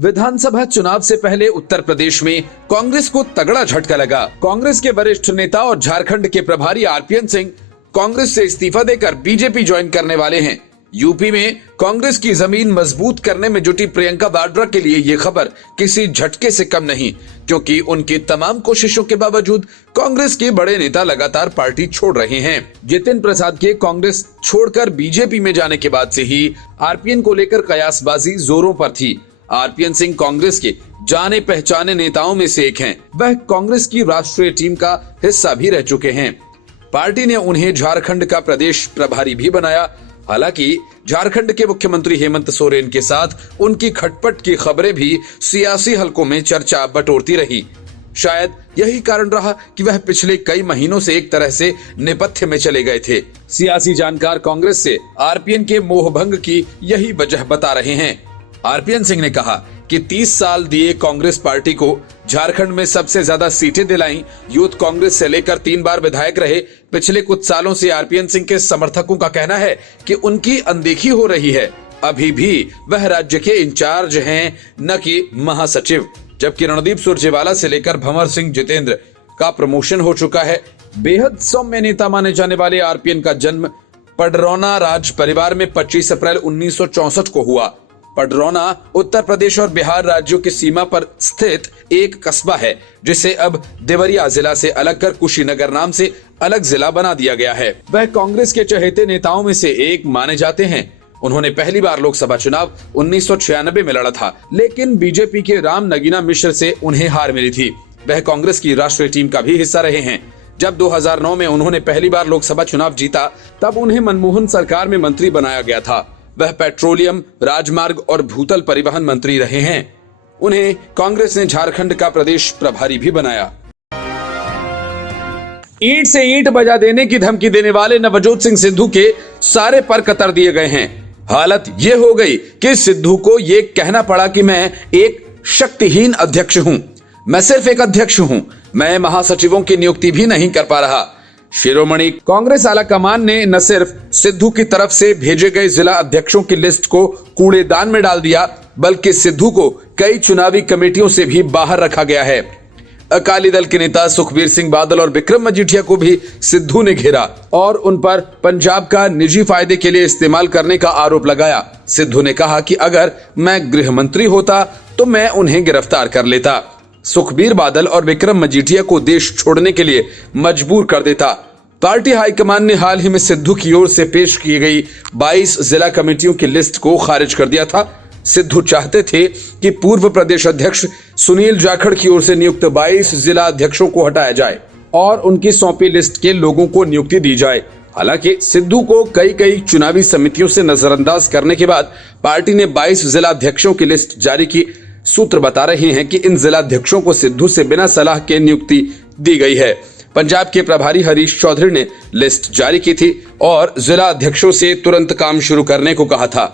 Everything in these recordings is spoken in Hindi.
विधानसभा चुनाव से पहले उत्तर प्रदेश में कांग्रेस को तगड़ा झटका लगा। कांग्रेस के वरिष्ठ नेता और झारखंड के प्रभारी आरपीएन सिंह कांग्रेस से इस्तीफा देकर बीजेपी ज्वाइन करने वाले हैं। यूपी में कांग्रेस की जमीन मजबूत करने में जुटी प्रियंका वाड्रा के लिए ये खबर किसी झटके से कम नहीं, क्योंकि उनकी तमाम कोशिशों के बावजूद कांग्रेस के बड़े नेता लगातार पार्टी छोड़ रहे हैं। जितिन प्रसाद के कांग्रेस छोड़कर बीजेपी में जाने के बाद से ही आरपीएन को लेकर कयासबाजी जोरों पर थी। आरपीएन सिंह कांग्रेस के जाने पहचाने नेताओं में से एक हैं। वह कांग्रेस की राष्ट्रीय टीम का हिस्सा भी रह चुके हैं। पार्टी ने उन्हें झारखंड का प्रदेश प्रभारी भी बनाया। हालांकि झारखंड के मुख्यमंत्री हेमंत सोरेन के साथ उनकी खटपट की खबरें भी सियासी हलकों में चर्चा बटोरती रही। शायद यही कारण रहा कि वह पिछले कई महीनों से एक तरह से नेपथ्य में चले गए थे। सियासी जानकार कांग्रेस से आरपीएन के मोहभंग की यही वजह बता रहे हैं। आरपीएन सिंह ने कहा कि 30 साल दिए कांग्रेस पार्टी को, झारखंड में सबसे ज्यादा सीटें दिलाई, यूथ कांग्रेस से लेकर 3 बार विधायक रहे। पिछले कुछ सालों से आरपीएन सिंह के समर्थकों का कहना है कि उनकी अनदेखी हो रही है। अभी भी वह राज्य के इंचार्ज हैं, न कि महासचिव। जबकि रणदीप सुरजेवाला से लेकर भंवर सिंह जितेंद्र का प्रमोशन हो चुका है। बेहद सौम्य नेता माने जाने वाले आरपीएन का जन्म पडरौना राज परिवार में 25 अप्रैल 1964 को हुआ। पडरौना उत्तर प्रदेश और बिहार राज्यों की सीमा पर स्थित एक कस्बा है, जिसे अब देवरिया जिला से अलग कर कुशीनगर नाम से अलग जिला बना दिया गया है। वह कांग्रेस के चहेते नेताओं में से एक माने जाते हैं। उन्होंने पहली बार लोकसभा चुनाव 1996 में लड़ा था, लेकिन बीजेपी के राम नगीना मिश्र से उन्हें हार मिली थी। वह कांग्रेस की राष्ट्रीय टीम का भी हिस्सा रहे हैं। जब 2009 में उन्होंने पहली बार लोकसभा चुनाव जीता, तब उन्हें मनमोहन सरकार में मंत्री बनाया गया था। वह पेट्रोलियम, राजमार्ग और भूतल परिवहन मंत्री रहे हैं। उन्हें कांग्रेस ने झारखंड का प्रदेश प्रभारी भी बनाया। ईंट से ईंट बजा देने की धमकी देने वाले नवजोत सिंह सिद्धू के सारे पर कतर दिए गए हैं। हालत यह हो गई कि सिद्धू को यह कहना पड़ा कि मैं एक शक्तिहीन अध्यक्ष हूं, मैं सिर्फ एक अध्यक्ष हूं, मैं महासचिवों की नियुक्ति भी नहीं कर पा रहा। शिरोमणि कांग्रेस आला कमान ने न सिर्फ सिद्धू की तरफ से भेजे गए जिला अध्यक्षों की लिस्ट को कूड़ेदान में डाल दिया, बल्कि सिद्धू को कई चुनावी कमेटियों से भी बाहर रखा गया है। अकाली दल के नेता सुखबीर सिंह बादल और विक्रम मजीठिया को भी सिद्धू ने घेरा और उन पर पंजाब का निजी फायदे के लिए इस्तेमाल करने का आरोप लगाया। सिद्धू ने कहा कि अगर मैं गृह मंत्री होता तो मैं उन्हें गिरफ्तार कर लेता, सुखबीर बादल और विक्रम मजीठिया को देश छोड़ने के लिए मजबूर कर देता। पार्टी हाईकमान ने हाल ही में सिद्धू की ओर से पेश की गई 22 जिला कमेटियों की लिस्ट को खारिज कर दिया था। सिद्धू चाहते थे कि पूर्व प्रदेश अध्यक्ष सुनील जाखड़ की ओर से नियुक्त 22 जिला अध्यक्षों को हटाया जाए और उनकी सौंपी लिस्ट के लोगों को नियुक्ति दी जाए। हालांकि सिद्धू को कई चुनावी समितियों से नजरअंदाज करने के बाद पार्टी ने 22 जिला अध्यक्षों की लिस्ट जारी की। सूत्र बता रहे हैं कि इन जिला अध्यक्षों को सिद्धू से बिना सलाह के नियुक्ति दी गई है। पंजाब के प्रभारी हरीश चौधरी ने लिस्ट जारी की थी और जिला अध्यक्षों से तुरंत काम शुरू करने को कहा था।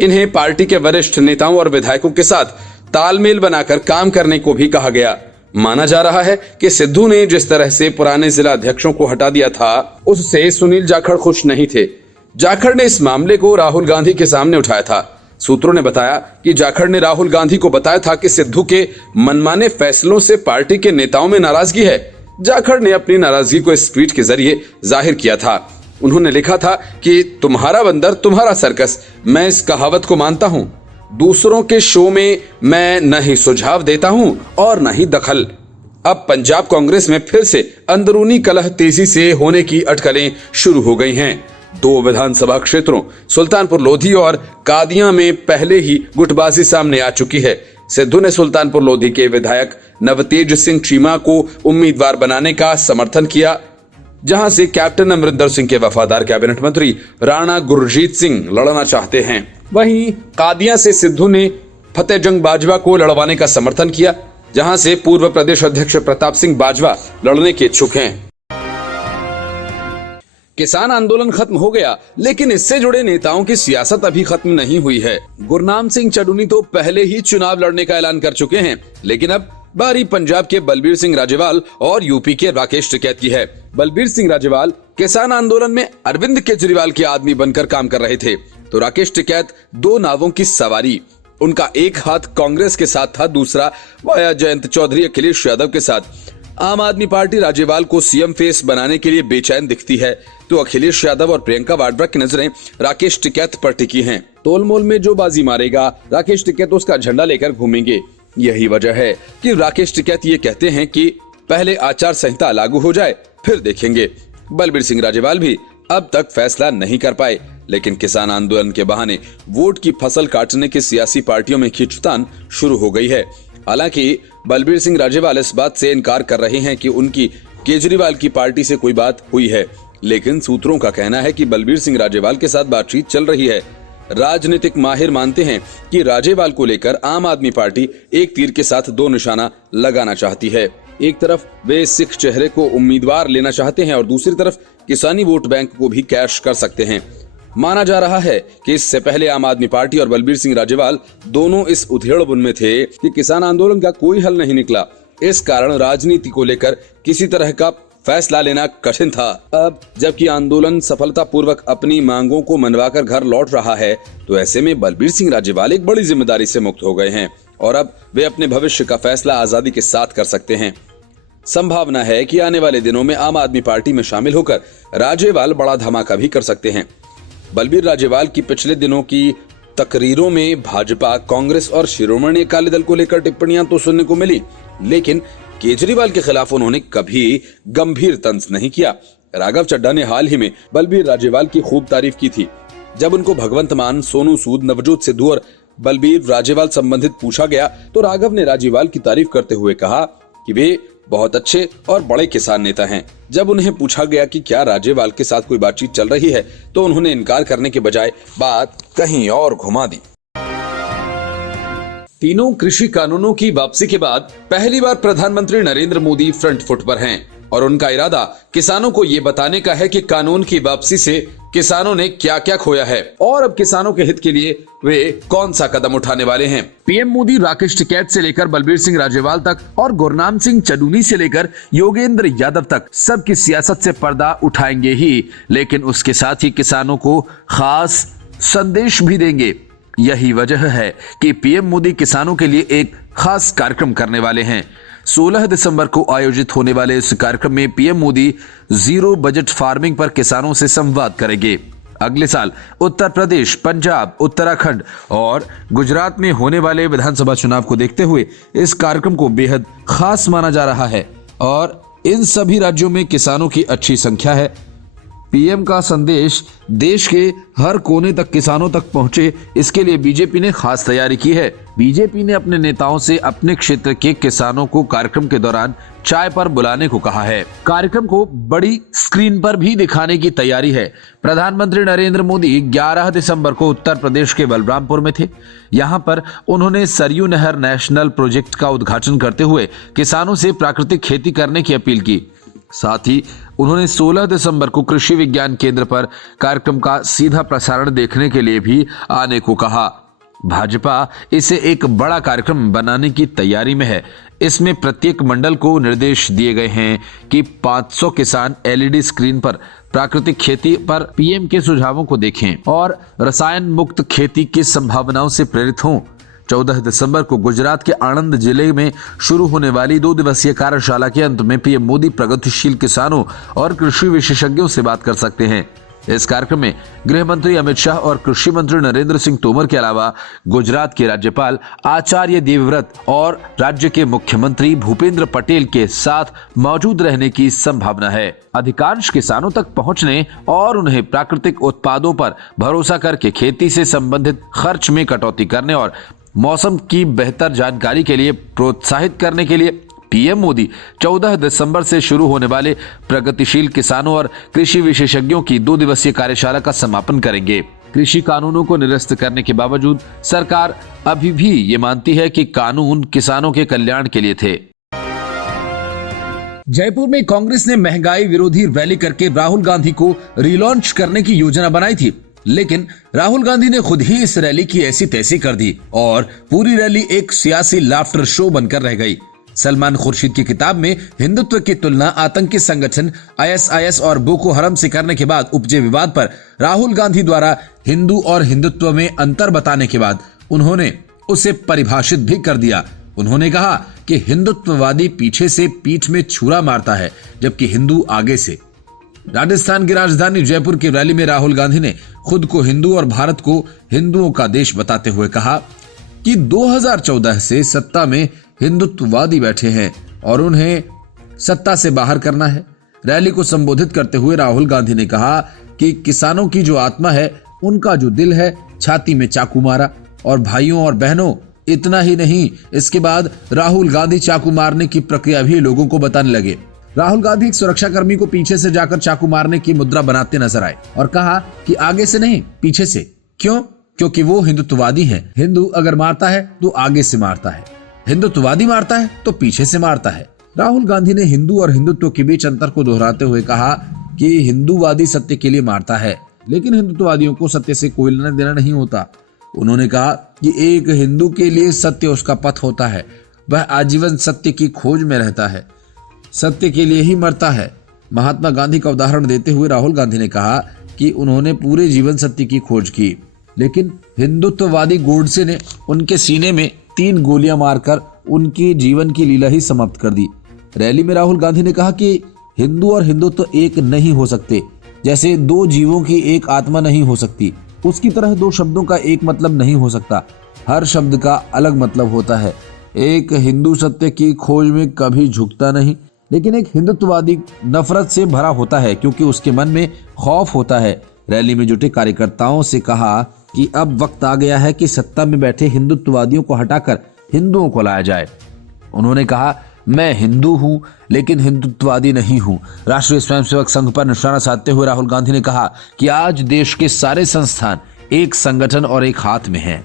इन्हें पार्टी के वरिष्ठ नेताओं और विधायकों के साथ तालमेल बनाकर काम करने को भी कहा गया। माना जा रहा है कि सिद्धू ने जिस तरह से पुराने जिला अध्यक्षों को हटा दिया था, उससे सुनील जाखड़ खुश नहीं थे। जाखड़ ने इस मामले को राहुल गांधी के सामने उठाया था। सूत्रों ने बताया कि जाखड़ ने राहुल गांधी को बताया था कि सिद्धू के मनमाने फैसलों से पार्टी के नेताओं में नाराजगी है। जाखड़ ने अपनी नाराजगी को इस ट्वीट के जरिए जाहिर किया था। उन्होंने लिखा था कि तुम्हारा बंदर तुम्हारा सर्कस, मैं इस कहावत को मानता हूं। दूसरों के शो में मैं न ही सुझाव देता हूं और न ही दखल। अब पंजाब कांग्रेस में फिर से अंदरूनी कलह तेजी से होने की अटकलें शुरू हो गई हैं। 2 विधानसभा क्षेत्रों सुल्तानपुर लोधी और कादियां में पहले ही गुटबाजी सामने आ चुकी है। सिद्धू ने सुल्तानपुर लोधी के विधायक नवतेज सिंह चीमा को उम्मीदवार बनाने का समर्थन किया, जहां से कैप्टन अमरिंदर सिंह के वफादार कैबिनेट मंत्री राणा गुरजीत सिंह लड़ना चाहते हैं। वहीं कादियां से सिद्धू ने फतेहजंग बाजवा को लड़वाने का समर्थन किया, जहां से पूर्व प्रदेश अध्यक्ष प्रताप सिंह बाजवा लड़ने के इच्छुक हैं। किसान आंदोलन खत्म हो गया, लेकिन इससे जुड़े नेताओं की सियासत अभी खत्म नहीं हुई है। गुरनाम सिंह चडुनी तो पहले ही चुनाव लड़ने का ऐलान कर चुके हैं, लेकिन अब बारी पंजाब के बलबीर सिंह राजेवाल और यूपी के राकेश टिकैत की है। बलबीर सिंह राजेवाल किसान आंदोलन में अरविंद केजरीवाल के आदमी बनकर काम कर रहे थे, तो राकेश टिकैत 2 नावों की सवारी, उनका एक हाथ कांग्रेस के साथ था, दूसरा वाया जयंत चौधरी अखिलेश यादव के साथ। आम आदमी पार्टी राज्यपाल को सीएम फेस बनाने के लिए बेचैन दिखती है, तो अखिलेश यादव और प्रियंका वाड्रा की नजरें राकेश टिकैत पर टिकी हैं। तोलमोल में जो बाजी मारेगा, राकेश टिकैत उसका झंडा लेकर घूमेंगे। यही वजह है कि राकेश टिकैत ये कहते हैं कि पहले आचार संहिता लागू हो जाए, फिर देखेंगे। बलबीर सिंह राजेवाल भी अब तक फैसला नहीं कर पाए, लेकिन किसान आंदोलन के बहाने वोट की फसल काटने की सियासी पार्टियों में खींचतान शुरू हो गई है। हालांकि बलबीर सिंह राजेवाल इस बात से इनकार कर रहे हैं कि उनकी केजरीवाल की पार्टी से कोई बात हुई है, लेकिन सूत्रों का कहना है कि बलबीर सिंह राजेवाल के साथ बातचीत चल रही है। राजनीतिक माहिर मानते हैं कि राजेवाल को लेकर आम आदमी पार्टी एक तीर के साथ दो निशाना लगाना चाहती है। एक तरफ वे सिख चेहरे को उम्मीदवार लेना चाहते हैं और दूसरी तरफ किसानी वोट बैंक को भी कैश कर सकते हैं। माना जा रहा है कि इससे पहले आम आदमी पार्टी और बलबीर सिंह राजेवाल दोनों इस उधेड़-बुन में थे कि किसान आंदोलन का कोई हल नहीं निकला। इस कारण राजनीति को लेकर किसी तरह का फैसला लेना कठिन था। अब जबकि आंदोलन सफलतापूर्वक अपनी मांगों को मनवाकर घर लौट रहा है, तो ऐसे में बलबीर सिंह राजेवाल एक बड़ी जिम्मेदारी से मुक्त हो गए हैं और अब वे अपने भविष्य का फैसला आजादी के साथ कर सकते हैं। संभावना है कि आने वाले दिनों में आम आदमी पार्टी में शामिल होकर राजेवाल बड़ा धमाका भी कर सकते हैं। बलबीर राजेवाल की पिछले दिनों की तकरीरों में भाजपा, कांग्रेस और शिरोमणि अकाली दल को लेकर टिप्पणियां तो सुनने को मिली, लेकिन केजरीवाल के खिलाफ उन्होंने कभी गंभीर तंज नहीं किया। राघव चड्ढा ने हाल ही में बलबीर राजेवाल की खूब तारीफ की थी। जब उनको भगवंत मान, सोनू सूद, नवजोत सिद्धू और बलबीर राजेवाल संबंधित पूछा गया, तो राघव ने राजेवाल की तारीफ करते हुए कहा कि वे बहुत अच्छे और बड़े किसान नेता हैं। जब उन्हें पूछा गया कि क्या राजेवाल के साथ कोई बातचीत चल रही है, तो उन्होंने इनकार करने के बजाय बात कहीं और घुमा दी। तीनों कृषि कानूनों की वापसी के बाद पहली बार प्रधानमंत्री नरेंद्र मोदी फ्रंट फुट पर हैं और उनका इरादा किसानों को ये बताने का है कि कानून की वापसी से किसानों ने क्या क्या खोया है और अब किसानों के हित के लिए वे कौन सा कदम उठाने वाले हैं। पीएम मोदी राकेश टिकैत से लेकर बलबीर सिंह राजेवाल तक और गुरनाम सिंह चडूनी से लेकर योगेंद्र यादव तक सबकी सियासत से पर्दा उठाएंगे ही, लेकिन उसके साथ ही किसानों को खास संदेश भी देंगे। यही वजह है कि पीएम मोदी किसानों के लिए एक खास कार्यक्रम करने वाले हैं। 16 दिसंबर को आयोजित होने वाले इस कार्यक्रम में PM Modi zero budget farming पर किसानों से संवाद करेंगे। अगले साल उत्तर प्रदेश, पंजाब, उत्तराखंड और गुजरात में होने वाले विधानसभा चुनाव को देखते हुए इस कार्यक्रम को बेहद खास माना जा रहा है और इन सभी राज्यों में किसानों की अच्छी संख्या है। पीएम का संदेश देश के हर कोने तक किसानों तक पहुंचे, इसके लिए बीजेपी ने खास तैयारी की है। बीजेपी ने अपने नेताओं से अपने क्षेत्र के किसानों को कार्यक्रम के दौरान चाय पर बुलाने को कहा है। कार्यक्रम को बड़ी स्क्रीन पर भी दिखाने की तैयारी है। प्रधानमंत्री नरेंद्र मोदी 11 दिसंबर को उत्तर प्रदेश के बलरामपुर में थे। यहां पर उन्होंने सरयू नहर नेशनल प्रोजेक्ट का उद्घाटन करते हुए किसानों से प्राकृतिक खेती करने की अपील की। साथ ही उन्होंने 16 दिसंबर को कृषि विज्ञान केंद्र पर कार्यक्रम का सीधा प्रसारण देखने के लिए भी आने को कहा। भाजपा इसे एक बड़ा कार्यक्रम बनाने की तैयारी में है। इसमें प्रत्येक मंडल को निर्देश दिए गए हैं कि 500 किसान एलईडी स्क्रीन पर प्राकृतिक खेती पर पीएम के सुझावों को देखें और रसायन मुक्त खेती की संभावनाओं से प्रेरित हों। 14 दिसंबर को गुजरात के आणंद जिले में शुरू होने वाली 2 दिवसीय कार्यशाला के अंत में पीएम मोदी प्रगतिशील किसानों और कृषि विशेषज्ञों से बात कर सकते हैं। इस कार्यक्रम में गृह मंत्री अमित शाह और कृषि मंत्री नरेंद्र सिंह तोमर के अलावा गुजरात के राज्यपाल आचार्य देवव्रत और राज्य के मुख्यमंत्री भूपेंद्र पटेल के साथ मौजूद रहने की संभावना है। अधिकांश किसानों तक पहुंचने और उन्हें प्राकृतिक उत्पादों पर भरोसा करके खेती से संबंधित खर्च में कटौती करने और मौसम की बेहतर जानकारी के लिए प्रोत्साहित करने के लिए पीएम मोदी 14 दिसंबर से शुरू होने वाले प्रगतिशील किसानों और कृषि विशेषज्ञों की 2 दिवसीय कार्यशाला का समापन करेंगे। कृषि कानूनों को निरस्त करने के बावजूद सरकार अभी भी ये मानती है कि कानून किसानों के कल्याण के लिए थे। जयपुर में कांग्रेस ने महंगाई विरोधी रैली करके राहुल गांधी को रिलॉन्च करने की योजना बनाई थी, लेकिन राहुल गांधी ने खुद ही इस रैली की ऐसी तैसी कर दी और पूरी रैली एक सियासी लाफ्टर शो बनकर रह गई। सलमान खुर्शीद की किताब में हिंदुत्व की तुलना आतंकी संगठन आईएसआईएस और बोको हरम से करने के बाद उपजे विवाद पर राहुल गांधी द्वारा हिंदू और हिंदुत्व में अंतर बताने के बाद उन्होंने उसे परिभाषित भी कर दिया। उन्होंने कहा कि हिंदुत्ववादी पीछे से पीठ में छुरा मारता है, जबकि हिंदू आगे से। राजस्थान की राजधानी जयपुर की रैली में राहुल गांधी ने खुद को हिंदू और भारत को हिंदुओं का देश बताते हुए कहा कि 2014 से सत्ता में हिंदुत्ववादी बैठे हैं और उन्हें सत्ता से बाहर करना है। रैली को संबोधित करते हुए राहुल गांधी ने कहा कि किसानों की जो आत्मा है, उनका जो दिल है, छाती में चाकू मारा। और भाइयों और बहनों, इतना ही नहीं, इसके बाद राहुल गांधी चाकू मारने की प्रक्रिया भी लोगों को बताने लगे। राहुल गांधी एक सुरक्षाकर्मी को पीछे से जाकर चाकू मारने की मुद्रा बनाते नजर आए और कहा कि आगे से नहीं, पीछे से। क्यों? क्योंकि वो हिंदुत्ववादी हैं। हिंदू अगर मारता है तो आगे से मारता है, हिंदुत्ववादी मारता है तो पीछे से मारता है। राहुल गांधी ने हिंदू और हिंदुत्व के बीच अंतर को दोहराते हुए कहा कि हिंदूवादी सत्य के लिए मारता है, लेकिन हिंदुत्ववादियों को सत्य से कोई लेना देना नहीं होता। उन्होंने कहा कि एक हिंदू के लिए सत्य उसका पथ होता है, वह आजीवन सत्य की खोज में रहता है, सत्य के लिए ही मरता है। महात्मा गांधी का उदाहरण देते हुए राहुल गांधी ने कहा कि उन्होंने पूरे जीवन सत्य की खोज की, लेकिन हिंदुत्ववादी गोडसे ने उनके सीने में 3 गोलियां मारकर उनकी जीवन की लीला ही समाप्त कर दी। रैली में राहुल गांधी ने कहा कि हिंदू और हिंदुत्व एक नहीं हो सकते, जैसे 2 जीवों की एक आत्मा नहीं हो सकती, उसकी तरह 2 शब्दों का एक मतलब नहीं हो सकता। हर शब्द का अलग मतलब होता है। एक हिंदू सत्य की खोज में कभी झुकता नहीं, लेकिन एक हिंदुत्ववादी नफरत से भरा होता है, क्योंकि उसके मन में खौफ होता है। रैली में जुटे कार्यकर्ताओं से कहा कि अब वक्त आ गया है कि सत्ता में बैठे हिंदुत्ववादियों को हटाकर हिंदुओं को लाया जाए। उन्होंने कहा, मैं हिंदू हूं लेकिन हिंदुत्ववादी नहीं हूं। राष्ट्रीय स्वयंसेवक संघ पर निशाना साधते हुए राहुल गांधी ने कहा कि आज देश के सारे संस्थान एक संगठन और एक हाथ में हैं।